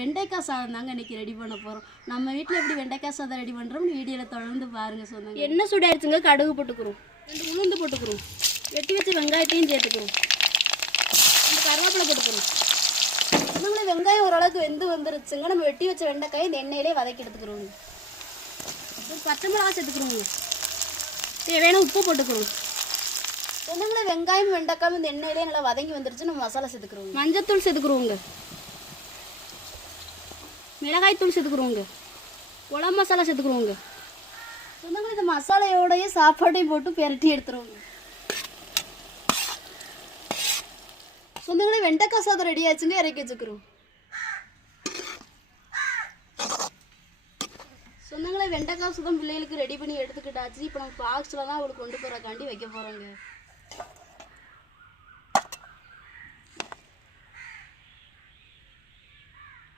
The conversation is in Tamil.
வெண்டைக்காய் சாதம் தாங்க இன்னைக்கு ரெடி பண்ண போகிறோம் நம்ம வீட்டில் எப்படி வெண்டைக்காய் சாதம் ரெடி பண்ணுறோம்னு வீடியோவில் தொடர்ந்து பாருங்க சொன்னாங்க எண்ணெய் சூடாயிடுச்சுங்க கடுகு போட்டுக்கிறோம். ரெண்டு உளுந்து போட்டுக்கிறோம். வெட்டி வச்ச வெங்காயத்தையும் சேர்த்துக்கிறோம். ரெண்டு கருவேப்பிலை போட்டுக்கிறோம். நம்மளே வெங்காயம் ஓரளவுக்கு வெந்து வந்துருச்சுங்க. நம்ம வெட்டி வச்ச வெண்டைக்காய் இந்த எண்ணெயிலே வதக்கி எடுத்துக்கிறோங்க. ஒரு பச்சை மிளகாய் சேர்த்துக்கிறோங்க. தேவையான உப்பு போட்டுக்கிறோம். சொன்னங்களே வெங்காயம் வெண்டைக்காயும் இந்த எண்ணெயிலே நல்லா வதங்கி வந்துருச்சு. நம்ம மசாலா சேர்த்துக்கிறோம் மஞ்சத்தூள் சேர்த்துக்கிறோங்க. மிளகாய் தூள் சேர்த்துக்கிறோங்க குழம்பு மசாலா சேர்த்துக்கிறோங்க சொந்தங்களை இந்த மசாலையோடய சாப்பாட்டையும் போட்டு பெரட்டி எடுத்துருவோங்க. சொந்தங்களே வெண்டைக்காய் சாதம் ரெடி ஆச்சுங்க இறக்கி வச்சுக்கிறோம். சொந்தங்களே வெண்டைக்காய் சாதம் பிள்ளைகளுக்கு ரெடி பண்ணி எடுத்துக்கிட்டாச்சு. இப்போ நம்ம பாக்ஸில் தான் அவளுக்கு கொண்டு போகிறக்காண்டி வைக்க போகிறோங்க